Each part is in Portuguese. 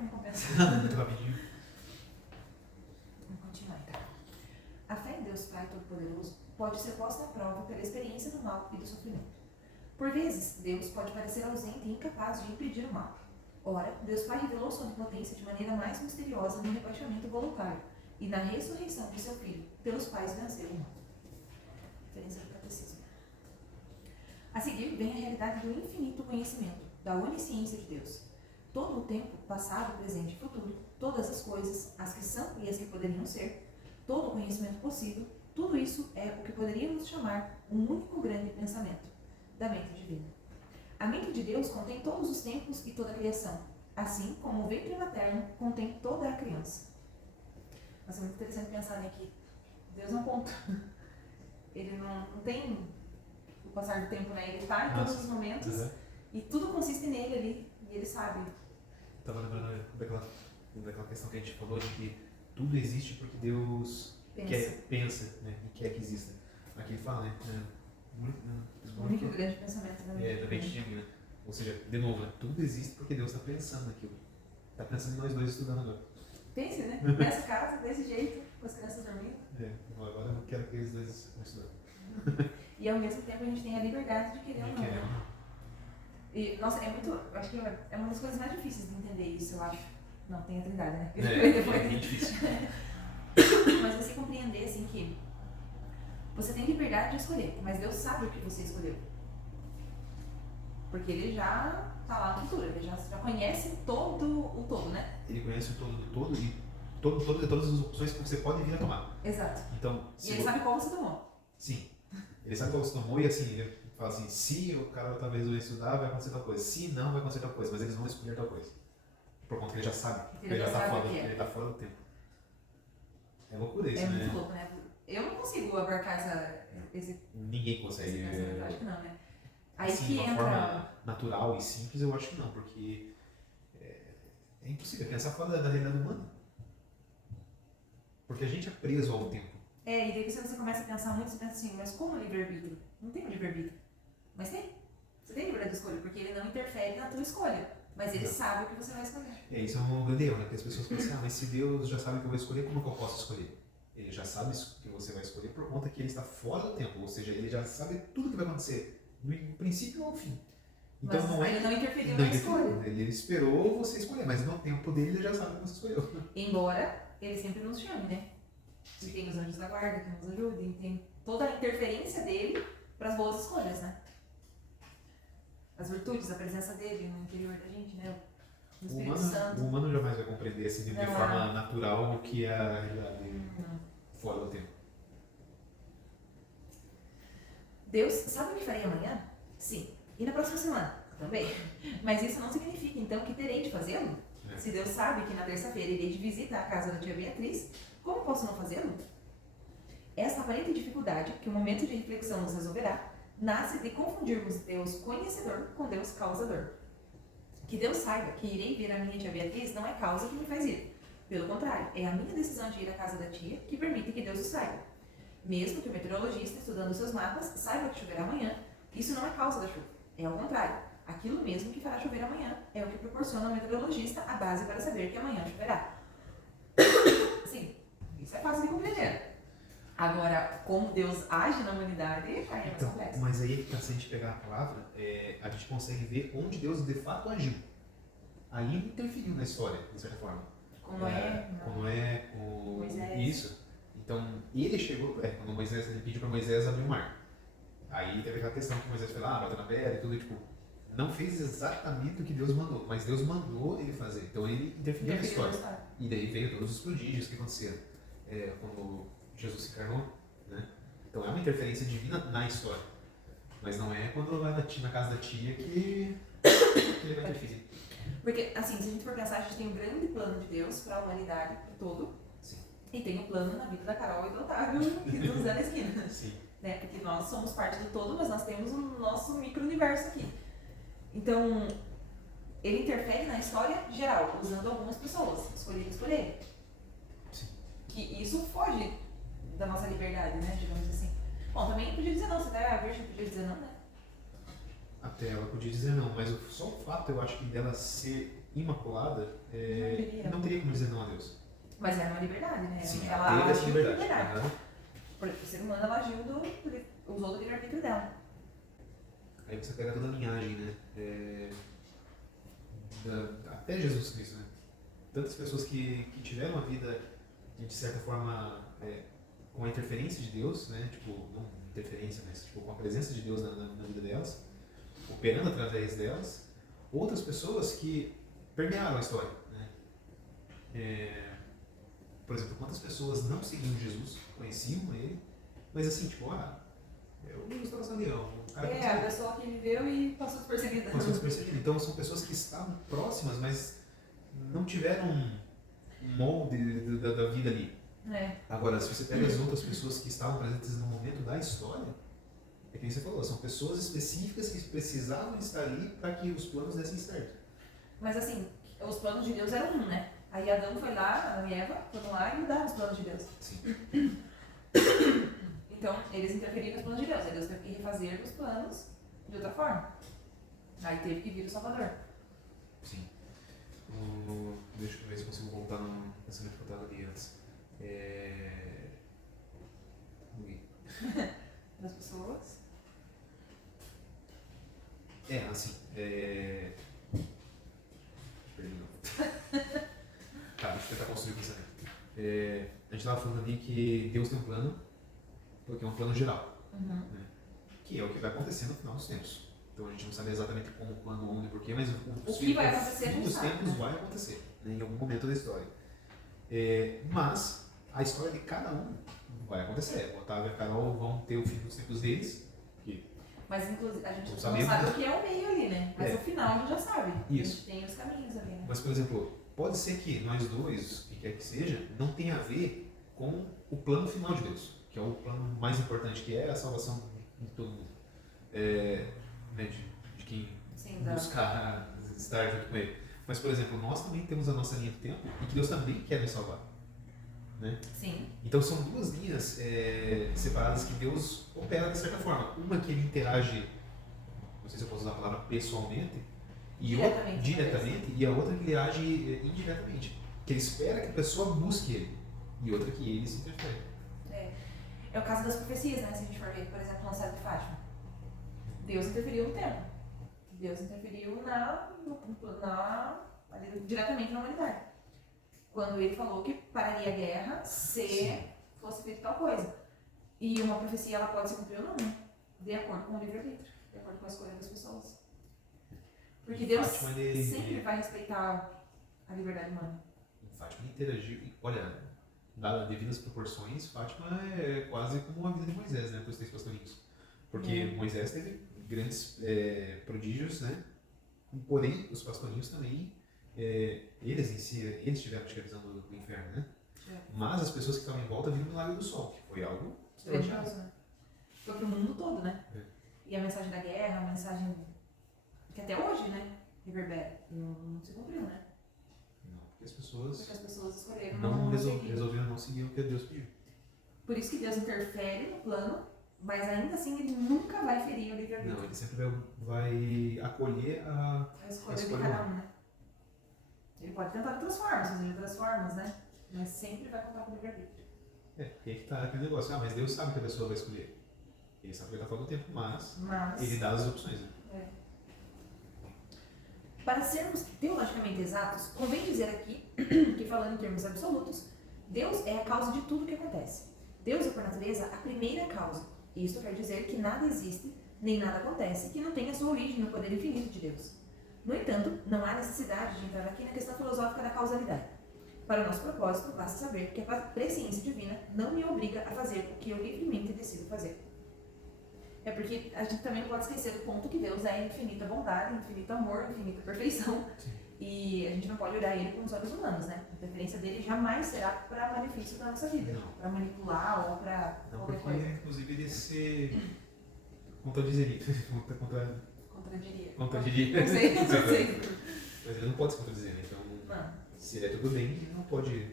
que não compensa. Muito rapidinho. Vamos continuar então. A fé em Deus Pai Todo-Poderoso pode ser posta à prova pela experiência do mal e do sofrimento. Por vezes, Deus pode parecer ausente e incapaz de impedir o mal. Ora, Deus Pai revelou sua onipotência de maneira mais misteriosa no rebaixamento voluntário e na ressurreição de seu Filho, pelos quais venceu o mal. Referência do Catecismo. A seguir, vem a realidade do infinito conhecimento, da onisciência de Deus. Todo o tempo, passado, presente e futuro, todas as coisas, as que são e as que poderiam ser, todo o conhecimento possível, tudo isso é o que poderíamos chamar um único grande pensamento, da mente divina. A mente de Deus contém todos os tempos e toda a criação, assim como o ventre materno contém toda a criança. Mas é muito interessante pensar aqui. Deus é um ponto. Ele não tem o passar do tempo, né? Ele está em todos os momentos e tudo consiste nele ali e ele sabe. Estava lembrando daquela questão que a gente falou de que tudo existe porque Deus pensa, né? E quer que exista. Aqui ele fala, né? O único grande pensamento da mente divina. Ou seja, de novo, né? Tudo existe porque Deus está pensando naquilo. Está pensando em nós dois estudando agora. Pense, né? Nessa casa, desse jeito, com as crianças dormindo. Agora eu quero que eles dois vão estudar. E ao mesmo tempo a gente tem a liberdade de querer ou não. Né? E, nossa, é muito. Acho que é uma das coisas mais difíceis de entender isso, eu acho. Não, tem a Trindade, né? É muito difícil. Mas você compreender assim que você tem liberdade de escolher, mas Deus sabe o que você escolheu. Porque ele já está lá no futuro, ele já conhece todo o todo, né? Ele conhece o todo do todo e todas as opções que você pode vir a tomar. Exato. Então, e ele sabe qual você tomou. Sim. Ele sabe qual você tomou e assim, ele fala assim, se o cara talvez resolver estudar, vai acontecer tal coisa. Se não, vai acontecer tal coisa. Mas eles vão escolher tal coisa. Por conta que ele já sabe. Ele já está fora, ele tá fora do tempo. É loucura isso, né? É muito louco, né? Eu não consigo abarcar esse... Ninguém consegue. Eu acho que não, né? Aí assim, que de uma entra... forma natural e simples, eu acho que não, porque é impossível pensar fora da realidade humana. Porque a gente é preso ao tempo. E daí você começa a pensar muito, você pensa assim, mas como livre-arbítrio? Não tem livre-arbítrio. Mas tem. Você tem liberdade de escolha, porque ele não interfere na tua escolha. Mas ele sabe o que você vai escolher. Isso é um grande erro, né? Porque as pessoas pensam, mas se Deus já sabe o que eu vou escolher, como que eu posso escolher? Ele já sabe o que você vai escolher por conta que ele está fora do tempo. Ou seja, ele já sabe tudo que vai acontecer, do princípio ao fim. Então mas não é... ele não interferiu na escolha. Ele esperou você escolher, mas no tempo dele ele já sabe o que você escolheu. Embora ele sempre nos chame, né? E tem os anjos da guarda que nos ajudem, tem toda a interferência dele para as boas escolhas, né? As virtudes, a presença dele no interior da gente, né? O Espírito Santo. O humano jamais vai compreender assim, de forma natural o que é a realidade fora do tempo. Deus sabe o que farei amanhã? Sim. E na próxima semana? Também. Mas isso não significa, então, que terei de fazê-lo? Se Deus sabe que na terça-feira irei de visita à casa da tia Beatriz, como posso não fazê-lo? Esta aparente dificuldade, que o momento de reflexão nos resolverá, nasce de confundirmos Deus conhecedor com Deus causador. Que Deus saiba que irei ver a minha tia Beatriz não é causa que me faz ir. Pelo contrário, é a minha decisão de ir à casa da tia que permite que Deus o saiba. Mesmo que o meteorologista, estudando seus mapas, saiba que choverá amanhã, isso não é causa da chuva. É ao contrário. Aquilo mesmo que fará chover amanhã é o que proporciona ao meteorologista a base para saber que amanhã choverá. Sim, isso é fácil de compreender. Agora, como Deus age na humanidade, aí é mais complexo. Mas aí, se a gente pegar a palavra, a gente consegue ver onde Deus de fato agiu. Aí ele interferiu na história, de certa forma. Com Noé, com Moisés. Isso. Então, ele chegou, quando Moisés, ele pediu para Moisés abrir o mar. Aí teve aquela questão que Moisés foi lá, bateu na pedra e tudo, tipo, não fez exatamente o que Deus mandou, mas Deus mandou ele fazer. Então ele interferiu na história. E daí veio todos os prodígios que aconteceram quando Jesus se encarnou, né? Então é uma interferência divina na história. Mas não é quando vai na casa da tia que ele vai interferir. Porque, assim, se a gente for pensar, a gente tem um grande plano de Deus para a humanidade todo. Sim. E tem um plano na vida da Carol e do Otávio e do Zé na esquina. Sim. Né? Porque nós somos parte do todo, mas nós temos o nosso micro-universo aqui. Então, ele interfere na história geral, usando algumas pessoas escolhidas por ele. Sim. Que isso foge da nossa liberdade, né? Digamos assim. Bom, também podia dizer não, se der a Virgem podia dizer não, né? Até ela podia dizer não, mas só o fato, eu acho que dela ser imaculada, não teria como dizer não a Deus. Mas era uma liberdade, né? Sim, Ela teve essa agiu liberdade. Aham. Porque o ser humano ela agiu usou do livre-arbítrio dela. Aí você pega toda a linhagem, né? Até Jesus Cristo, né? Tantas pessoas que tiveram a vida, de certa forma, com a interferência de Deus, né? Tipo, não interferência, mas tipo, com a presença de Deus na vida delas, operando através delas. Outras pessoas que permearam a história, né? Por exemplo, quantas pessoas não seguiam Jesus, conheciam ele, mas assim, tipo, eu estava no avião. A pessoa que viveu e passou despercebida. Passou despercebido. Então são pessoas que estavam próximas, mas não tiveram um molde da vida ali. Agora, se você pega as outras pessoas que estavam presentes no momento da história, é que nem você falou, são pessoas específicas que precisavam estar ali para que os planos dessem certo. Mas assim, os planos de Deus eram né? Aí Adão foi lá, Adão e Eva foram lá e mudaram os planos de Deus. Sim. Então, eles interferiram nos planos de Deus. Aí Deus teve que refazer os planos de outra forma. Aí teve que vir o Salvador. Sim. Deixa eu ver se consigo voltar no pensamento que eu estava ali antes. Das pessoas. Assim. Perdi não. Tá, deixa eu tentar construir o pensamento. A gente estava falando ali que Deus tem um plano, porque é um plano geral, né? Que é o que vai acontecer no final dos tempos. Então a gente não sabe exatamente como, quando, onde, porquê, mas o que vai acontecer, no fim dos tempos vai acontecer, né, em algum momento da história. Mas a história de cada um vai acontecer. O Otávio e a Carol vão ter o fim dos tempos deles. Mas inclusive a gente não sabe o que é o meio ali, né? Mas no final a gente já sabe. Isso. A gente tem os caminhos ali, né? Mas, por exemplo, pode ser que nós dois, o que quer que seja, não tenha a ver com o plano final de Deus, que é o plano mais importante, que é a salvação de todo mundo. Né, de quem buscar estar junto com ele. Mas, por exemplo, nós também temos a nossa linha do tempo e que Deus também quer nos salvar. Né? Sim. Então são duas linhas separadas que Deus opera de certa forma. Uma que ele interage, não sei se eu posso usar a palavra pessoalmente, diretamente, e a outra que ele age indiretamente. Que ele espera que a pessoa busque ele, e outra que ele se interfere. É o caso das profecias, né? Se a gente for ver, por exemplo, na série de Fátima. Deus interferiu no tempo. Deus interferiu diretamente na humanidade. Quando ele falou que pararia a guerra se fosse feito tal coisa. E uma profecia ela pode se cumprir ou não, né? De acordo com o livre-arbítrio, de acordo com a escolha das pessoas. Porque Deus sempre vai respeitar a liberdade humana. Fátima interagiu, olha, dadas devidas proporções, Fátima é quase como a vida de Moisés, né, para os 3 pastorinhos. Porque Moisés teve grandes prodígios, né? Porém, os pastorinhos também, eles em si, eles tiveram a visão do inferno, né? Mas as pessoas que estavam em volta viram o milagre do sol, que foi algo grandioso, né? Foi pro mundo todo, né? E a mensagem da guerra, a mensagem que até hoje, né, reverbera, não se cumpriu, né? Não, porque as pessoas escolheram resolveram não seguir o que Deus pediu. Por isso que Deus interfere no plano, mas ainda assim ele nunca vai ferir o livre-arbítrio. Não, ele sempre vai acolher a escolha de cada um, né? Ele pode tentar de outras formas, fazer de outras formas, né? Mas sempre vai contar com o livre-arbítrio. E aí que tá aquele negócio, mas Deus sabe que a pessoa vai escolher. Ele sabe que ele tá fora do tempo, mas ele dá as opções, né? Para sermos teologicamente exatos, convém dizer aqui que, falando em termos absolutos, Deus é a causa de tudo o que acontece. Deus é, por natureza, a primeira causa. Isto quer dizer que nada existe, nem nada acontece, que não tenha sua origem no poder infinito de Deus. No entanto, não há necessidade de entrar aqui na questão filosófica da causalidade. Para o nosso propósito, basta saber que a presciência divina não me obriga a fazer o que eu livremente decido fazer. É porque a gente também não pode esquecer do ponto que Deus é infinita bondade, infinito amor, infinita perfeição. Sim. E a gente não pode olhar ele com os olhos humanos, né? A preferência dele jamais será para benefício da nossa vida, para manipular ou para qualquer coisa. Inclusive, ele se contradiria. Contradiria. Não sei. Mas ele não pode se contradizer, né? Então, não. se ele é tudo bem, ele não pode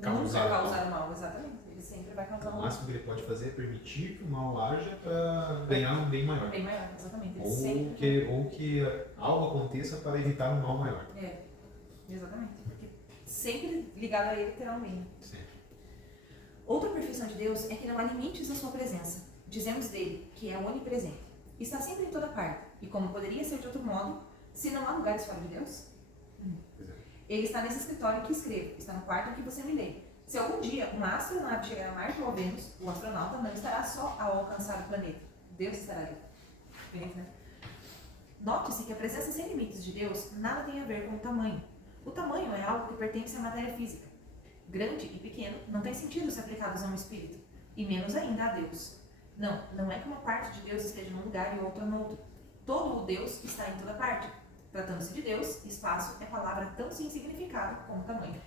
causar o mal, exatamente. Ele sempre vai causar O um máximo que ele pode fazer é permitir que o mal haja para ganhar um bem maior. bem maior, exatamente. Ele Ou sempre... que algo aconteça para evitar um mal maior. É, exatamente. Porque sempre ligado a ele terá um bem. Sempre. Outra perfeição de Deus é que não há limites à sua presença. Dizemos dele que é onipresente. Está sempre em toda parte. E como poderia ser de outro modo, se não há lugares fora de Deus? Pois é. Ele está nesse escritório que escrevo, está no quarto em que você me lê. Se algum dia uma astronave chegar a Marte ou a Vênus, o astronauta não estará só ao alcançar o planeta. Deus estará ali. Diferente, né? Note-se que a presença sem limites de Deus nada tem a ver com o tamanho. O tamanho é algo que pertence à matéria física. Grande e pequeno não tem sentido se aplicados a um espírito, e menos ainda a Deus. Não é que uma parte de Deus esteja num lugar e outra no outro. Todo o Deus está em toda parte. Tratando-se de Deus, espaço é palavra tão sem significado como tamanho.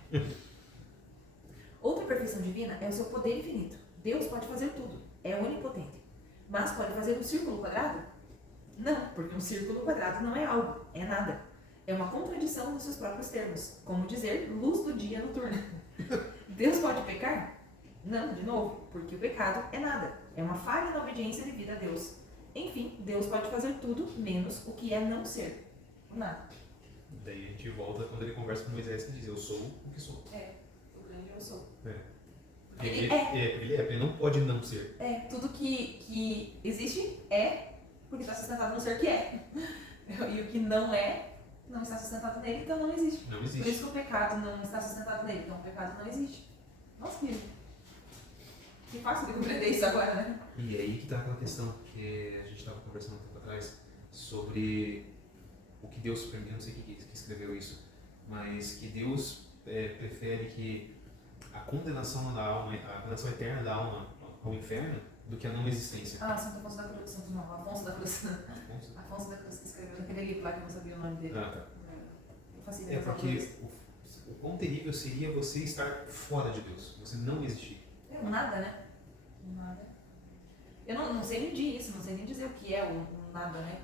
Outra perfeição divina é o seu poder infinito. Deus pode fazer tudo, é onipotente. Mas pode fazer um círculo quadrado? Não, porque um círculo quadrado não é algo, é nada. É uma contradição nos seus próprios termos, como dizer luz do dia noturna. Deus pode pecar? Não, de novo, porque o pecado é nada. É uma falha na obediência devida a Deus. Enfim, Deus pode fazer tudo, menos o que é não ser. Nada. Daí a gente volta quando ele conversa com Moisés que diz, eu sou o que sou. É, o grande eu sou. Ele não pode não ser. Tudo que existe é porque está sustentado no ser que é. E o que não é, não está sustentado nele, então não existe. Não Por existe. isso que o pecado não está sustentado nele, então o pecado não existe. Nossa, que fácil de compreender isso agora, né? E aí que tá aquela questão que a gente estava conversando um tempo atrás sobre o que Deus, eu não sei quem que escreveu isso, mas que Deus prefere que a condenação da alma, a condenação eterna da alma ao inferno, do que a não existência. Santo Afonso da Cruz, Santo não, Afonso da Cruz. Afonso da Cruz que escreveu naquele livro lá que eu não sabia o nome dele. Tá. Eu faço ideia das Porque autores. o quão terrível seria você estar fora de Deus, você não existir. Um nada, né? Um nada. Eu não sei medir isso, não sei nem dizer o que é um nada, né?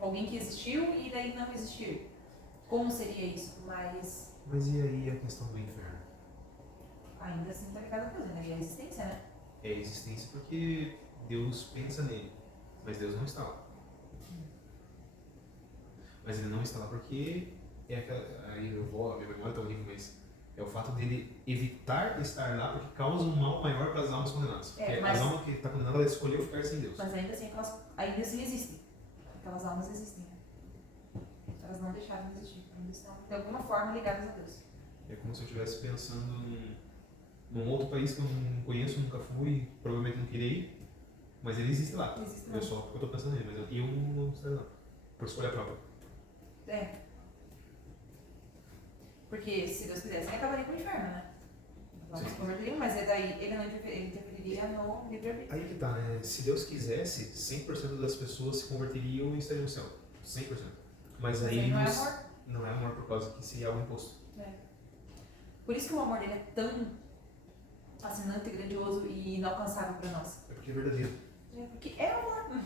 Alguém que existiu e daí não existir. Como seria isso? Mas Mas e aí a questão do inferno? ainda assim está ligado a Deus, né? E a existência, né? É a existência porque Deus pensa nele, mas Deus não está lá. Mas ele não está lá porque aí eu vou, a minha memória está horrível, mas é o fato dele evitar estar lá porque causa um mal maior para as almas condenadas. Porque mas- as almas que está condenada, ela escolheu ficar sem Deus. Mas ainda assim, ainda assim existem. Aquelas almas existem, né? Elas não deixaram de existir. Ainda estão, de alguma forma, ligadas a Deus. É como se eu estivesse pensando num outro país que eu não conheço, nunca fui, provavelmente não queria ir, mas ele existe lá. Existe, É só porque eu estou pensando nele, mas eu não estarei lá. Por escolha própria. Porque se Deus quisesse, ele acabaria com o inferno, né? Nós Sim. nos converteríamos, mas daí ele interferiria no livre-arbítrio. Aí que tá, né? Se Deus quisesse, 100% das pessoas se converteriam e estariam no céu. 100%. Mas aí não é amor. não é amor por causa que seria algo imposto. Por isso que o amor dele é tão fascinante, grandioso e inalcançável para nós. É porque é verdadeiro. Porque é amor.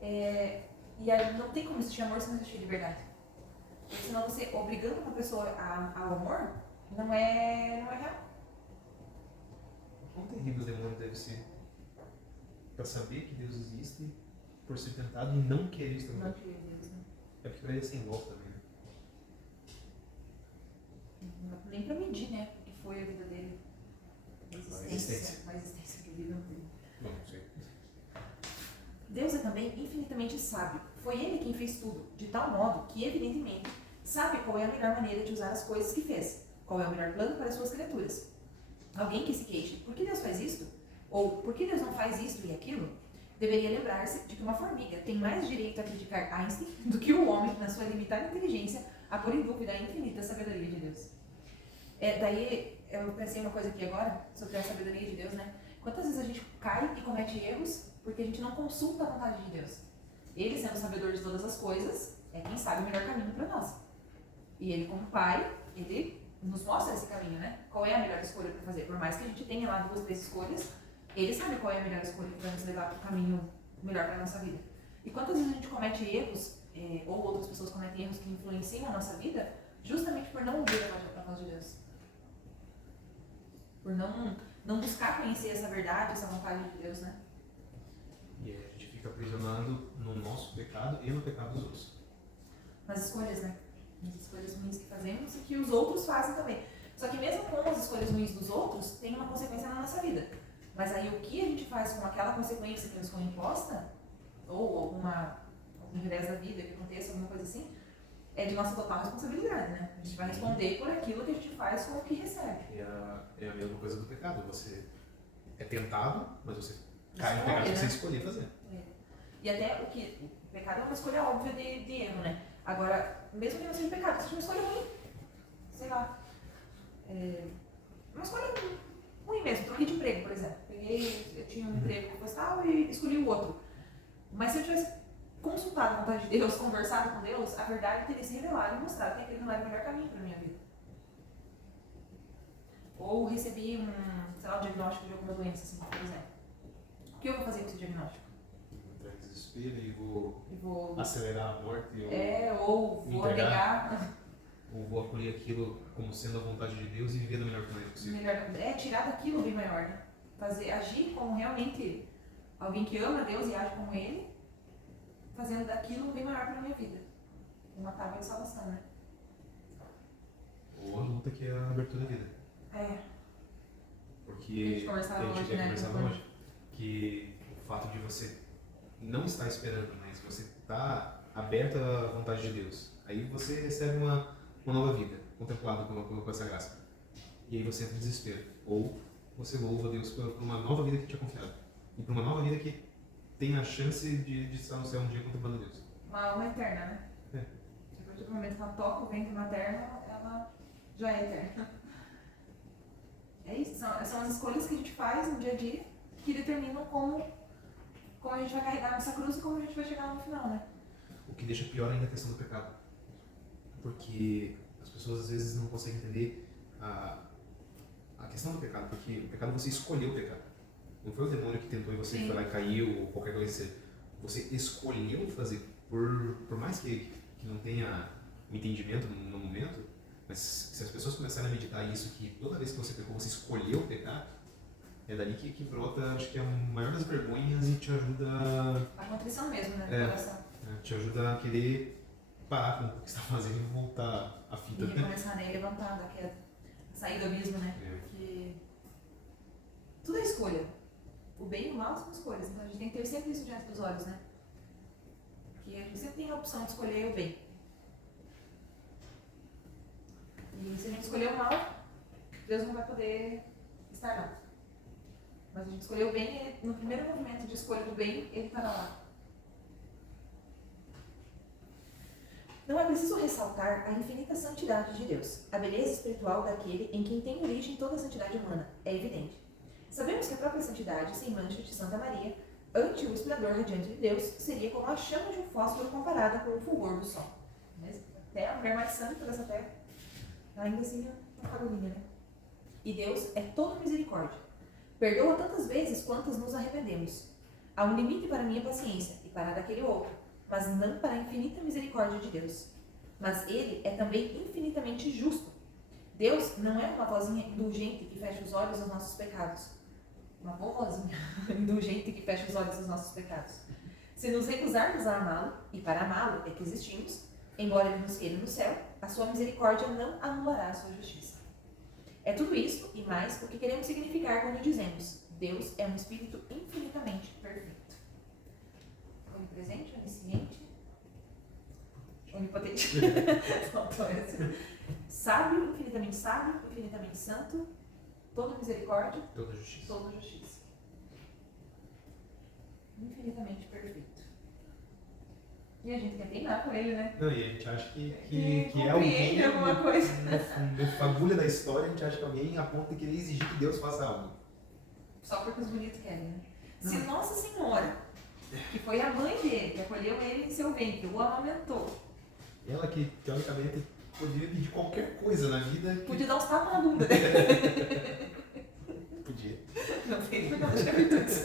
E aí não tem como existir amor se não existir liberdade. Porque senão você obrigando uma pessoa ao amor não é real. Quão terrível o demônio deve ser pra saber que Deus existe, por ser tentado e não querer estar Não junto. queria Deus, né? É porque vai sem volta também, né? Não dá nem pra medir, né? O que foi a vida dele. A existência que ele não teve. Bom, não sei. Deus é também infinitamente sábio. Foi ele quem fez tudo, de tal modo que, evidentemente, sabe qual é a melhor maneira de usar as coisas que fez, qual é o melhor plano para as suas criaturas. Alguém que se queixe, por que Deus faz isto? Ou por que Deus não faz isto e aquilo? Deveria lembrar-se de que uma formiga tem mais direito a criticar Einstein do que o homem, na sua limitada inteligência, a pôr em dúvida a infinita sabedoria de Deus. Daí, eu pensei uma coisa aqui agora, sobre a sabedoria de Deus, né? Quantas vezes a gente cai e comete erros porque a gente não consulta a vontade de Deus? Ele, sendo sabedor de todas as coisas, é quem sabe o melhor caminho para nós. E ele, como pai, ele nos mostra esse caminho, né? Qual é a melhor escolha para fazer? Por mais que a gente tenha lá 2, 3 escolhas, ele sabe qual é a melhor escolha para nos levar para o caminho melhor para a nossa vida. E quantas vezes a gente comete erros, ou outras pessoas cometem erros que influenciam a nossa vida, justamente por não ouvir a voz de Deus. Por não não buscar conhecer essa verdade, essa vontade de Deus, né? E aí a gente fica aprisionado no nosso pecado e no pecado dos outros. Nas escolhas, né? Nas escolhas ruins que fazemos e que os outros fazem também. Só que mesmo com as escolhas ruins dos outros, tem uma consequência na nossa vida. Mas aí o que a gente faz com aquela consequência que nos foi imposta, ou algum revés da vida que aconteça, alguma coisa assim, é de nossa total responsabilidade, né? A gente vai responder por aquilo que a gente faz com o que recebe. É a mesma coisa do pecado. Você é tentado, mas você cai no Escolhe, pecado se você né? escolher fazer. E até o pecado é uma escolha óbvia de erro, né? Agora, mesmo que não seja pecado, seja uma escolha ruim, sei lá, uma escolha ruim mesmo, troquei de emprego, por exemplo. Eu tinha um emprego que eu gostava e escolhi o outro. Mas se eu tivesse consultado a vontade de Deus, conversado com Deus, a verdade teria se revelado e mostrado que aquele não era o melhor caminho para a minha vida. Ou recebi sei lá, um diagnóstico de alguma doença, assim, por exemplo. O que eu vou fazer com esse diagnóstico? Vou entrar em desespero e vou Vou acelerar a morte. ou vou negar. Ou vou acolher aquilo como sendo a vontade de Deus e viver da melhor maneira possível. Tirar daquilo o bem maior, né? Agir como realmente alguém que ama Deus e age como Ele, fazendo daquilo o bem maior para a minha vida. Uma tábua de salvação, né? Ou a luta que é a abertura da vida. Porque a gente conversava hoje, né? Hoje, que o fato de você não estar esperando, mas você estar aberto à vontade de Deus, aí você recebe uma nova vida, contemplado com essa graça. E aí você entra em desespero. Ou você louva a Deus por uma nova vida que tinha confiado. E por uma nova vida que tem a chance de estar no céu um dia contemplando a Deus. Uma alma eterna, né? A partir do momento que ela toca o ventre materno, ela já é eterna. É isso, são as escolhas que a gente faz no dia a dia que determinam como a gente vai carregar a nossa cruz e como a gente vai chegar no final, né? O que deixa pior ainda a questão do pecado. Porque as pessoas às vezes não conseguem entender a questão do pecado, porque o pecado você escolheu o pecado. Não foi o demônio que tentou e você foi lá e caiu, ou qualquer coisa assim. Você escolheu fazer, por mais que não tenha um entendimento no momento, mas se as pessoas começarem a meditar isso, que toda vez que você pecou, você escolheu pecar, é dali que brota, acho que é a maior das vergonhas e te ajuda... A contrição mesmo, né? Do coração. Te ajuda a querer parar com o que você está fazendo e voltar à fita. E recomeçar, né? Levantar da queda. Sair do abismo, né? Porque tudo é escolha. O bem e o mal são escolhas. Então a gente tem que ter sempre isso diante dos olhos, né? Porque a gente sempre tem a opção de escolher o bem. E se a gente escolher o mal, Deus não vai poder estar lá. Mas a gente escolheu o bem e no primeiro movimento de escolha do bem, ele estará lá. Não é preciso ressaltar a infinita santidade de Deus, a beleza espiritual daquele em quem tem origem toda a santidade humana, é evidente. Sabemos que a própria santidade, sem mancha de Santa Maria, ante o esplendor radiante de Deus, seria como a chama de um fósforo comparada com o fulgor do sol. Mas até a mulher mais santa dessa terra, ainda assim uma farolinha, né? E Deus é toda misericórdia. Perdoa tantas vezes quantas nos arrependemos. Há um limite para a minha paciência e para a daquele outro, mas não para a infinita misericórdia de Deus. Mas Ele é também infinitamente justo. Deus não é uma vozinha indulgente que fecha os olhos aos nossos pecados. Uma vovozinha indulgente que fecha os olhos aos nossos pecados. Se nos recusarmos a amá-lo, e para amá-lo é que existimos, embora Ele nos queira no céu, a sua misericórdia não anulará a sua justiça. É tudo isso e mais o que queremos significar quando dizemos: Deus é um Espírito infinitamente perfeito. Onipresente, onisciente, onipotente. Faltou essa. Sábio, infinitamente santo, toda misericórdia, Toda justiça. toda justiça. Infinitamente perfeito. E a gente quer treinar com ele, né? Não, e a gente acha que é alguém alguma coisa. No fagulha da história, a gente acha que alguém a ponto de querer exigir que Deus faça algo. Só porque os bonitos querem, né? Se Nossa Senhora, que foi a mãe dele, que acolheu ele em seu ventre, o amamentou. Ela que, teoricamente, podia pedir qualquer coisa na vida. Podia dar uns tapas na bunda. Podia. Não fez porque ela tinha virtudes.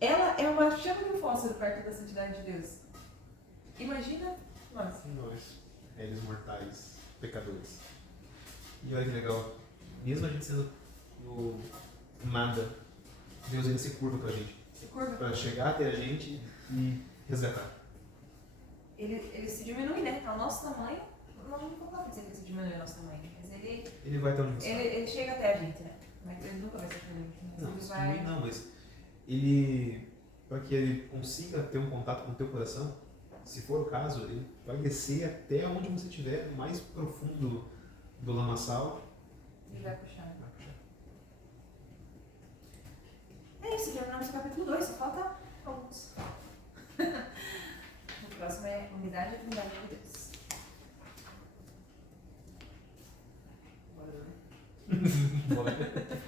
Ela é uma chama de um fósforo perto da santidade de Deus. Imagina nós. Nós, réis mortais, pecadores. E olha que legal, mesmo a gente sendo do nada, Deus ele se curva pra gente. Se curva. Pra chegar até a gente e resgatar. Ele se diminui, né? Ao nosso tamanho, não vou dizer que ele se diminui ao nosso tamanho, mas Ele vai até onde você ele chega até a gente, né? Mas ele nunca vai ser diminuído. Não, Ele isso vai... também não, mas ele, para que ele consiga ter um contato com o teu coração, se for o caso, ele vai descer até onde você estiver, no mais profundo do lamaçal. E vai puxar. Vai puxar. É isso, terminamos o capítulo 2, só falta alguns. O próximo é Unidade e Trindade de Deus. Bora.